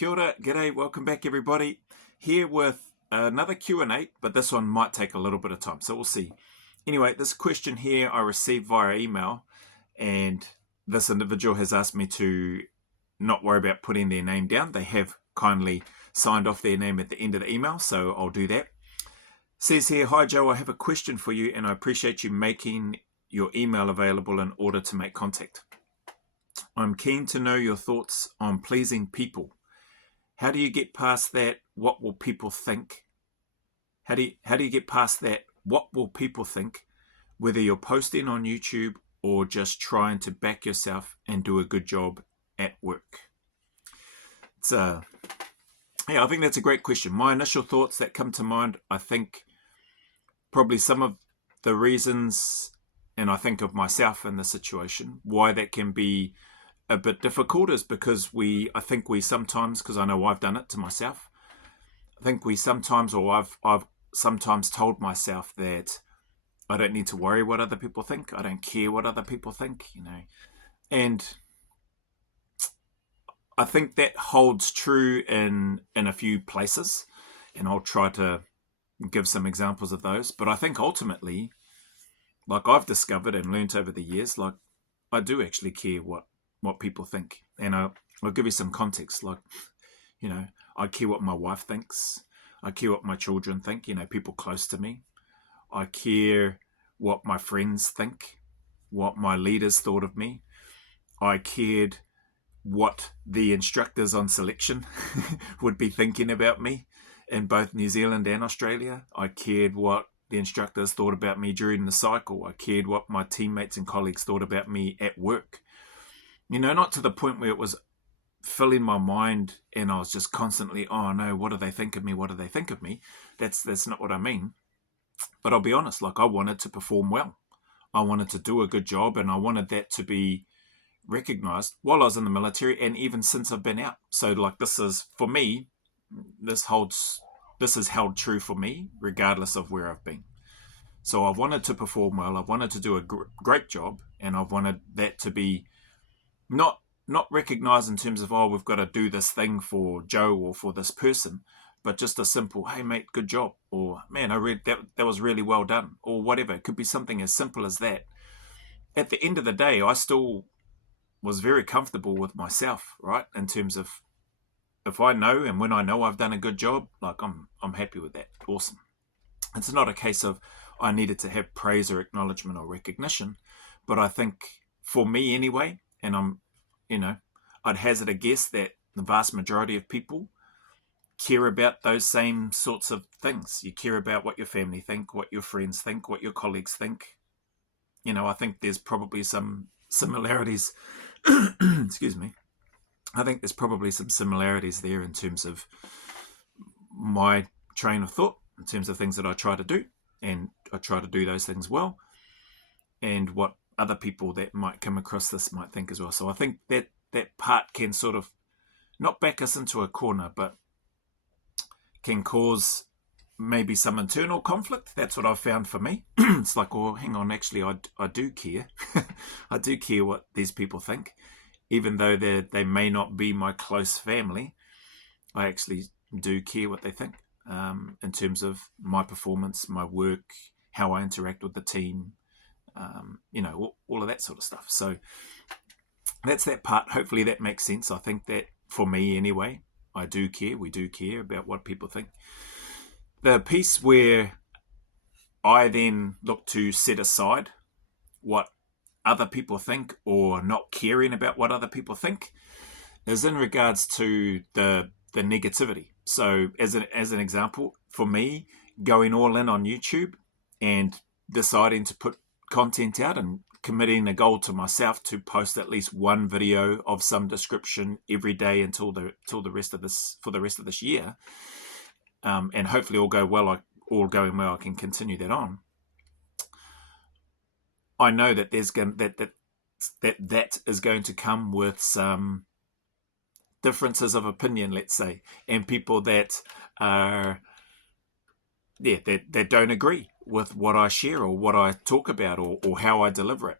Kia ora, g'day, welcome back everybody. Here with another Q&A, but this one might take a little bit of time, so we'll see. Anyway, this question here I received via email, and this individual has asked me to not worry about putting their name down. They have kindly signed off their name at the end of the email, so I'll do that. It says here, "Hi Joe, I have a question for you and I appreciate you making your email available in order to make contact. I'm keen to know your thoughts on pleasing people. How do you get past that? What will people think? How do you get past that? What will people think? Whether you're posting on YouTube or just trying to back yourself and do a good job at work." I think that's a great question. My initial thoughts that come to mind, I think probably some of the reasons, and I think of myself in the situation, why that can be a bit difficult is because I think we sometimes, because I know I've done it to myself, I think we sometimes, or I've sometimes told myself that I don't need to worry what other people think. I don't care what other people think, and I think that holds true in a few places, and I'll try to give some examples of those. But I think ultimately, like I've discovered and learned over the years, like I do actually care what people think. And I'll give you some context. Like, I care what my wife thinks. I care what my children think, people close to me. I care what my friends think, what my leaders thought of me. I cared what the instructors on selection would be thinking about me in both New Zealand and Australia. I cared what the instructors thought about me during the cycle. I cared what my teammates and colleagues thought about me at work. Not to the point where it was filling my mind and I was just constantly, oh no, what do they think of me? What do they think of me? That's not what I mean. But I'll be honest, like I wanted to perform well. I wanted to do a good job, and I wanted that to be recognized while I was in the military and even since I've been out. So like this is, for me, this has held true for me regardless of where I've been. So I wanted to perform well. I wanted to do a great job, and I wanted that to be not recognized in terms of, oh, we've got to do this thing for Joe or for this person, but just a simple, hey mate, good job, or man, I read that was really well done, or whatever. It could be something as simple as that. At the end of the day, I still was very comfortable with myself, right? In terms of if I know and when I know I've done a good job, like I'm happy with that. Awesome. It's not a case of I needed to have praise or acknowledgement or recognition, but I think for me anyway, and I'd hazard a guess that the vast majority of people care about those same sorts of things. You care about what your family think, what your friends think, what your colleagues think. I think there's probably some similarities. Excuse me. I think there's probably some similarities there in terms of my train of thought, in terms of things that I try to do, and I try to do those things well, and what other people that might come across this might think as well. So I think that part can sort of not back us into a corner, but can cause maybe some internal conflict. That's what I've found for me. It's like, oh, hang on, actually, I do care. I do care what these people think. Even though they may not be my close family, I actually do care what they think in terms of my performance, my work, how I interact with the team, all of that sort of stuff. So that's that part. Hopefully that makes sense. I think that for me anyway, I do care. We do care about what people think. The piece where I then look to set aside what other people think, or not caring about what other people think, is in regards to the negativity. So as an example, for me, going all in on YouTube and deciding to put content out and committing a goal to myself to post at least one video of some description every day until the rest of this year, and hopefully all going well, I can continue that on. I know that there's that is going to come with some differences of opinion, let's say, and people that are that don't agree with what I share or what I talk about or how I deliver it.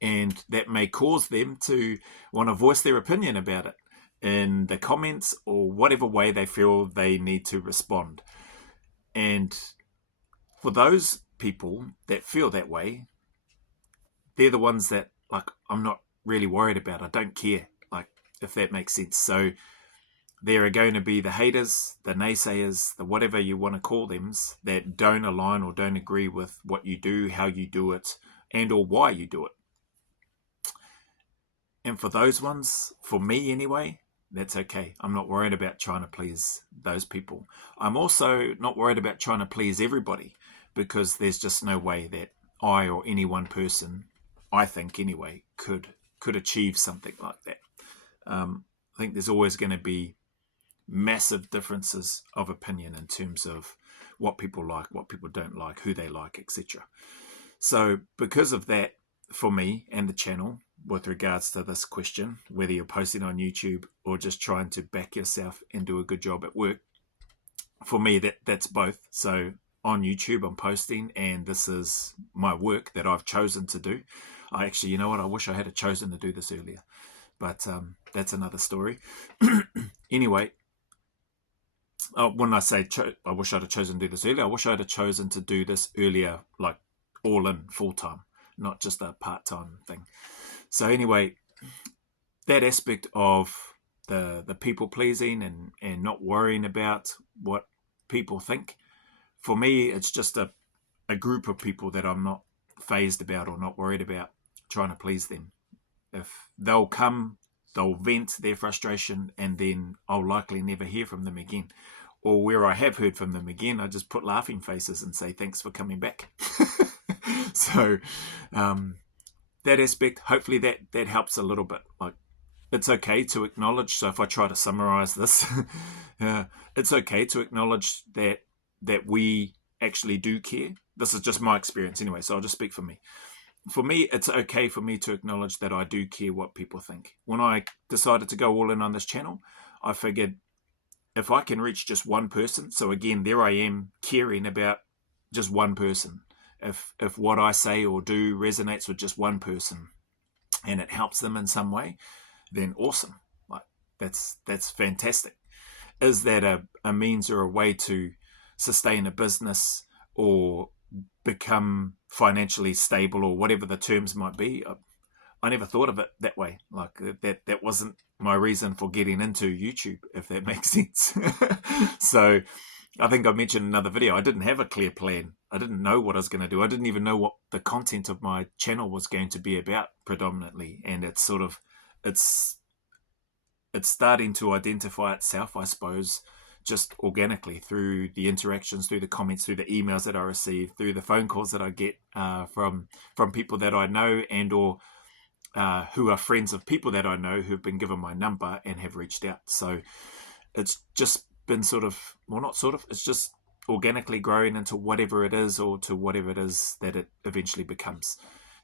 And that may cause them to want to voice their opinion about it. in the comments or whatever way they feel they need to respond. And for those people that feel that way, they're the ones that, like, I'm not really worried about. I don't care, like, if that makes sense. So there are going to be the haters, the naysayers, the whatever you want to call them, that don't align or don't agree with what you do, how you do it, and or why you do it. And for those ones, for me anyway, that's okay. I'm not worried about trying to please those people. I'm also not worried about trying to please everybody, because there's just no way that I or any one person, I think anyway, could achieve something like that. I think there's always going to be massive differences of opinion in terms of what people like, what people don't like, who they like, etc. So because of that, for me and the channel, with regards to this question, whether you're posting on YouTube or just trying to back yourself and do a good job at work, for me that's both. So on YouTube I'm posting, and this is my work that I've chosen to do. I actually, you know what, I wish I had chosen to do this earlier, but that's another story. Anyway, when I say I wish I'd have chosen to do this earlier, I wish I'd have chosen to do this earlier, like all in, full time, not just a part-time thing. So anyway, that aspect of the people pleasing and not worrying about what people think, for me, it's just a group of people that I'm not phased about or not worried about trying to please them. If they'll come, they'll vent their frustration, and then I'll likely never hear from them again. Or where I have heard from them again, I just put laughing faces and say, thanks for coming back. So that aspect, hopefully that helps a little bit. Like, it's okay to acknowledge. So if I try to summarize this, it's okay to acknowledge that we actually do care. This is just my experience anyway, so I'll just speak for me. For me, it's okay for me to acknowledge that I do care what people think. When I decided to go all in on this channel, I figured if I can reach just one person, so again, there I am caring about just one person. If what I say or do resonates with just one person and it helps them in some way, then awesome. Like, that's fantastic. Is that a means or a way to sustain a business or become financially stable or whatever the terms might be? I never thought of it that way. Like, that wasn't my reason for getting into YouTube, if that makes sense. So I think I mentioned in another video, I didn't have a clear plan. I didn't know what I was going to do. I didn't even know what the content of my channel was going to be about predominantly. And it's starting to identify itself, I suppose, just organically through the interactions, through the comments, through the emails that I receive, through the phone calls that I get from people that I know and or who are friends of people that I know who've been given my number and have reached out. So it's just been it's just organically growing into whatever it is, or to whatever it is that it eventually becomes.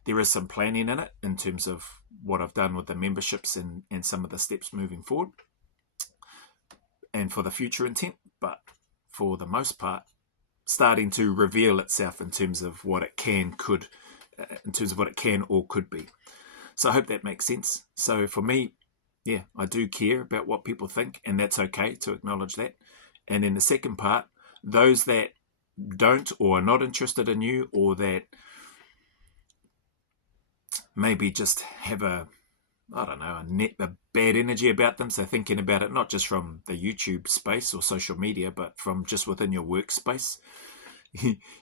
There is some planning in it in terms of what I've done with the memberships and some of the steps moving forward and for the future intent, but for the most part, starting to reveal itself in terms of what it can or could be. So I hope that makes sense. So for me, yeah, I do care about what people think, and that's okay to acknowledge that. And then the second part, those that don't or are not interested in you, or that maybe just have a bad energy about them. So thinking about it not just from the YouTube space or social media, but from just within your workspace.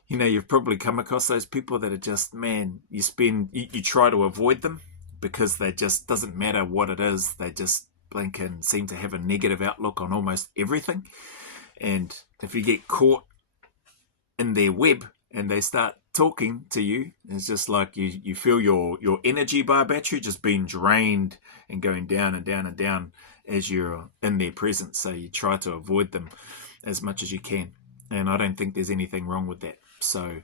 You've probably come across those people that are just, man, you try to avoid them because they just, doesn't matter what it is, they just blink and seem to have a negative outlook on almost everything. And if you get caught in their web and they start talking to you, it's just like you feel your energy bar battery just being drained and going down and down and down as you're in their presence. So you try to avoid them as much as you can. And I don't think there's anything wrong with that. So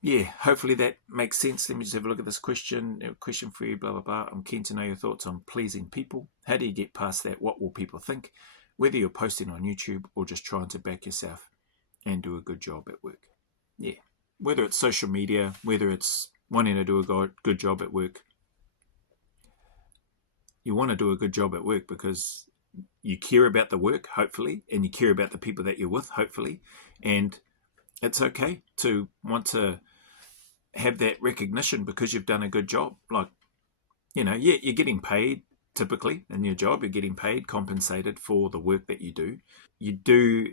yeah, hopefully that makes sense. Let me just have a look at this question. A question for you, blah, blah, blah. I'm keen to know your thoughts on pleasing people. How do you get past that? What will people think? Whether you're posting on YouTube or just trying to back yourself and do a good job at work. Yeah, whether it's social media, whether it's wanting to do a good job at work, you want to do a good job at work because you care about the work, hopefully, and you care about the people that you're with, hopefully. And it's okay to want to have that recognition because you've done a good job. Like, yeah, you're getting paid typically in your job. You're getting paid, compensated for the work that you do.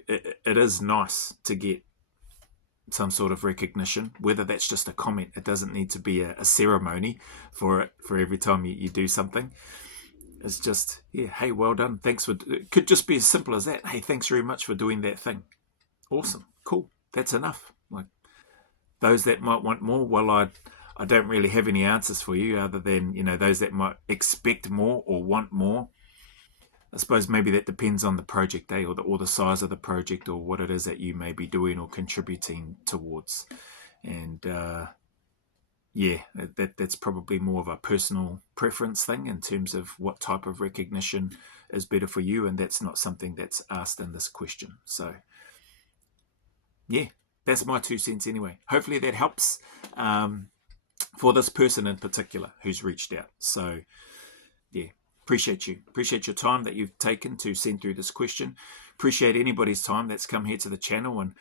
It is nice to get some sort of recognition, whether that's just a comment. It doesn't need to be a ceremony for every time you do something. It's just, yeah, hey, well done. Thanks for, it could just be as simple as that. Hey, thanks very much for doing that thing. Awesome. Cool. That's enough. Like, those that might want more, well, I don't really have any answers for you other than, those that might expect more or want more. I suppose maybe that depends on the project, or the size of the project, or what it is that you may be doing or contributing towards. And that's probably more of a personal preference thing in terms of what type of recognition is better for you, and that's not something that's asked in this question. So, yeah, that's my 2 cents anyway. Hopefully that helps for this person in particular who's reached out. So, yeah. Appreciate your time that you've taken to send through this question. Appreciate anybody's time that's come here to the channel and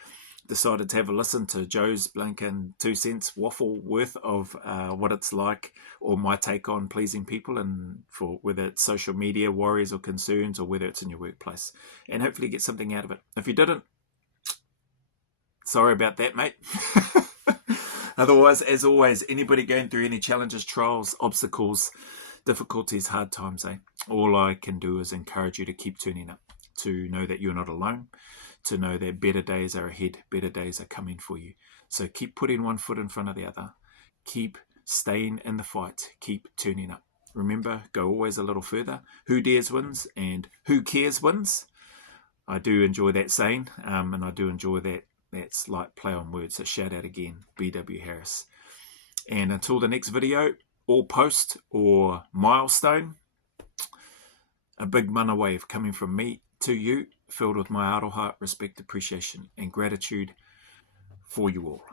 decided to have a listen to Joe's blinking 2 cents waffle worth of what it's like, or my take on pleasing people, and for whether it's social media worries or concerns, or whether it's in your workplace, and hopefully get something out of it. If you didn't, sorry about that, mate. Otherwise, as always, anybody going through any challenges, trials, obstacles, difficulties, hard times, all I can do is encourage you to keep turning up, to know that you're not alone, to know that better days are ahead, better days are coming for you. So keep putting one foot in front of the other, keep staying in the fight, keep turning up. Remember, go always a little further. Who dares wins, and who cares wins. I do enjoy that saying, and I do enjoy that slight play on words. So shout out again, B.W. Harris. And until the next video, or post, or milestone, a big mana wave coming from me to you, filled with my aroha, respect, appreciation, and gratitude for you all.